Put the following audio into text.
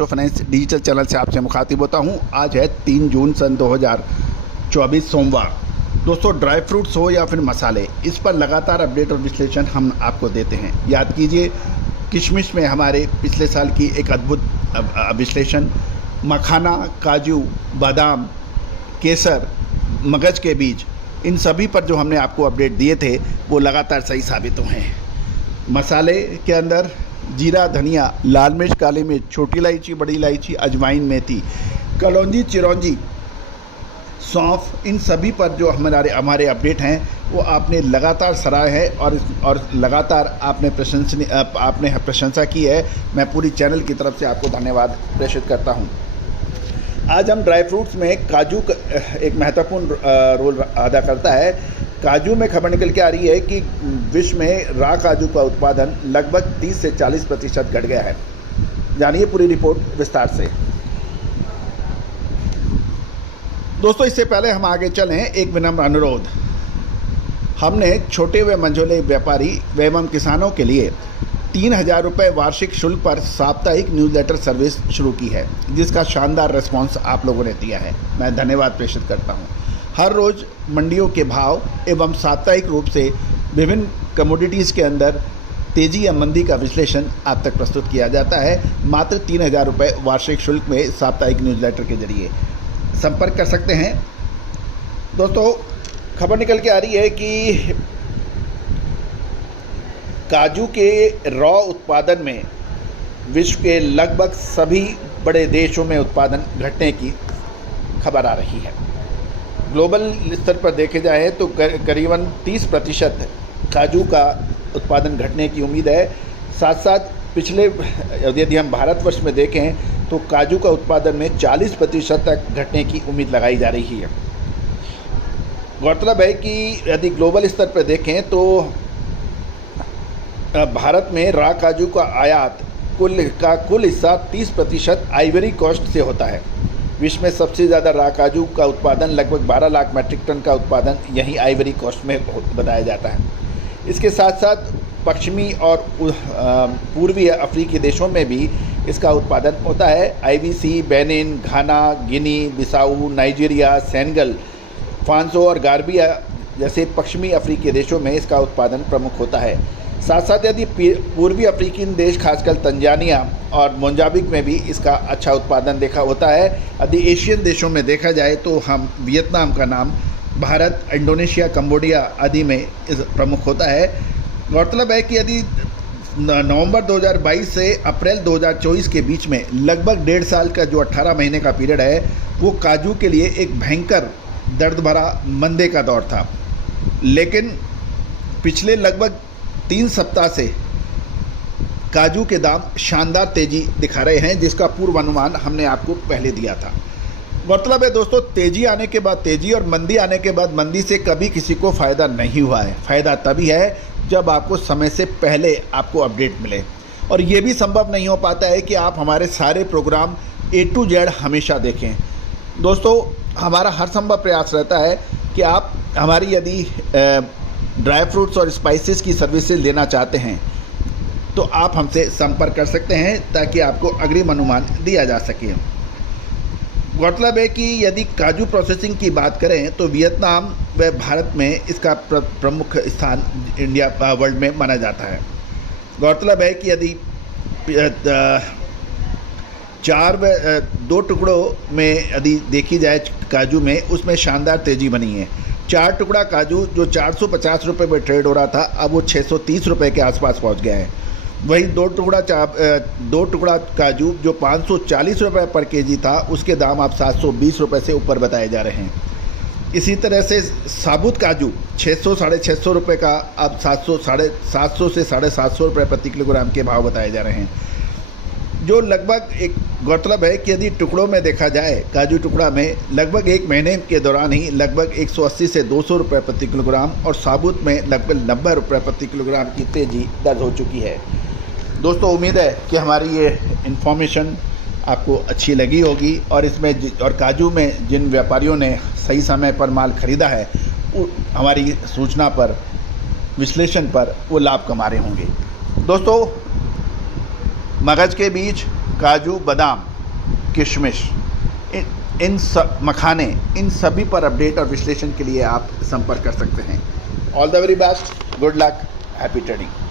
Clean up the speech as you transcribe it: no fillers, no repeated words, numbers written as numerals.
Finance digital channel से आपसे मुखातिब होता हूं। आज है 3 जून सन 2024 सोमवार। दोस्तों, ड्राई फ्रूट्स हो या फिर मसाले, इस पर लगातार अपडेट और विश्लेषण हम आपको देते हैं। याद कीजिए, किशमिश में हमारे पिछले साल की एक अद्भुत विश्लेषण, मखाना, काजू, बादाम, केसर, मगज के बीज, इन सभी पर जो हमने आपको अपडेट दिए थे वो लगातार सही साबित हुए हैं। मसाले के अंदर जीरा, धनिया, लाल मिर्च, काली मिर्च, छोटी इलायची, बड़ी इलायची, अजवाइन, मेथी, कलौंजी, चिरौंजी, सौंफ, इन सभी पर जो हमारे अपडेट हैं वो आपने लगातार सराहे हैं और लगातार आपने प्रशंसा की है। मैं पूरी चैनल की तरफ से आपको धन्यवाद प्रेषित करता हूं। आज हम ड्राई फ्रूट्स में काजू एक महत्वपूर्ण रोल अदा करता है। काजू में खबर निकल के आ रही है कि विश्व में रॉ काजू का उत्पादन लगभग 30 से 40% घट गया है। जानिए पूरी रिपोर्ट विस्तार से। दोस्तों, इससे पहले हम आगे चलें, एक विनम्र अनुरोध। हमने छोटे व मंझोले व्यापारी एवं किसानों के लिए 3000 रुपये वार्षिक शुल्क पर साप्ताहिक न्यूज़लेटर सर्विस शुरू की है, जिसका शानदार रिस्पॉन्स आप लोगों ने दिया है। मैं धन्यवाद प्रेषित करता हूं। हर रोज़ मंडियों के भाव एवं साप्ताहिक रूप से विभिन्न कमोडिटीज़ के अंदर तेज़ी या मंदी का विश्लेषण आप तक प्रस्तुत किया जाता है, मात्र 3000 रुपये वार्षिक शुल्क में साप्ताहिक न्यूज़लेटर के जरिए। संपर्क कर सकते हैं। दोस्तों, खबर निकल के आ रही है कि काजू के रॉ उत्पादन में विश्व के लगभग सभी बड़े देशों में उत्पादन घटने की खबर आ रही है। ग्लोबल स्तर पर देखे जाए तो करीबन 30% काजू का उत्पादन घटने की उम्मीद है। साथ साथ पिछले, यदि हम भारतवर्ष में देखें तो काजू का उत्पादन में 40% तक घटने की उम्मीद लगाई जा रही है। गौरतलब है कि यदि ग्लोबल स्तर पर देखें तो भारत में रॉ काजू का आयात कुल हिस्सा 30% आइवरी कोस्ट से होता है। विश्व में सबसे ज़्यादा रॉ काजू का उत्पादन, लगभग 12 लाख मीट्रिक टन का उत्पादन यहीं आइवरी कोस्ट में बताया जाता है। इसके साथ साथ पश्चिमी और पूर्वी अफ्रीकी देशों में भी इसका उत्पादन होता है। IBC, बेनिन, घाना, गिनी, बिसाऊ, नाइजीरिया, सेनेगल, फांसो और गार्बिया जैसे पश्चिमी अफ्रीकी देशों में इसका उत्पादन प्रमुख होता है। साथ साथ यदि पूर्वी अफ्रीकी देश, खासकर तंजानिया और मोजाम्बिक में भी इसका अच्छा उत्पादन देखा होता है। यदि एशियन देशों में देखा जाए तो हम वियतनाम का नाम भारत, इंडोनेशिया, कंबोडिया आदि में प्रमुख होता है। गौरतलब है कि यदि नवंबर 2022 से अप्रैल 2024 के बीच में लगभग 1.5 साल का जो 18 महीने का पीरियड है, वो काजू के लिए एक भयंकर दर्द भरा मंदे का दौर था। लेकिन पिछले लगभग 3 सप्ताह से काजू के दाम शानदार तेज़ी दिखा रहे हैं, जिसका पूर्व अनुमान हमने आपको पहले दिया था। मतलब है दोस्तों, तेज़ी आने के बाद तेज़ी और मंदी आने के बाद मंदी से कभी किसी को फ़ायदा नहीं हुआ है। फ़ायदा तभी है जब आपको समय से पहले आपको अपडेट मिले, और ये भी संभव नहीं हो पाता है कि आप हमारे सारे प्रोग्राम A to Z हमेशा देखें। दोस्तों, हमारा हर संभव प्रयास रहता है कि आप हमारी यदि ड्राई फ्रूट्स और स्पाइसेस की सर्विसेज लेना चाहते हैं तो आप हमसे संपर्क कर सकते हैं, ताकि आपको अग्रिम अनुमान दिया जा सके। गौरतलब है कि यदि काजू प्रोसेसिंग की बात करें तो वियतनाम व भारत में इसका प्रमुख स्थान वर्ल्ड में माना जाता है। गौरतलब है कि यदि 2 टुकड़ों में यदि देखी जाए काजू में, उसमें शानदार तेज़ी बनी है। 4 टुकड़ा काजू जो 450 रुपये में ट्रेड हो रहा था, अब वो 630 रुपये के आसपास पहुंच गया है। वहीं 2 टुकड़ा काजू जो 540 रुपये पर केजी था, उसके दाम अब 720 रुपये से ऊपर बताए जा रहे हैं। इसी तरह से साबुत काजू 600 साढ़े 600 रुपये का अब 700 से 750 रुपये प्रति किलोग्राम के भाव बताए जा रहे हैं, जो लगभग एक गौरतलब है कि यदि टुकड़ों में देखा जाए, काजू टुकड़ा में लगभग 1 महीने के दौरान ही लगभग 180 से 200 रुपये प्रति किलोग्राम और साबुत में लगभग 90 रुपये प्रति किलोग्राम की तेज़ी दर्ज हो चुकी है। दोस्तों, उम्मीद है कि हमारी ये इन्फॉर्मेशन आपको अच्छी लगी होगी, और और काजू में जिन व्यापारियों ने सही समय पर माल खरीदा है, हमारी सूचना पर, विश्लेषण पर वो लाभ कमा रहे होंगे। दोस्तों, मगज के बीज, काजू, बादाम, किशमिश, इन सब मखाने, इन सभी पर अपडेट और विश्लेषण के लिए आप संपर्क कर सकते हैं। All the very best, good luck, happy trading.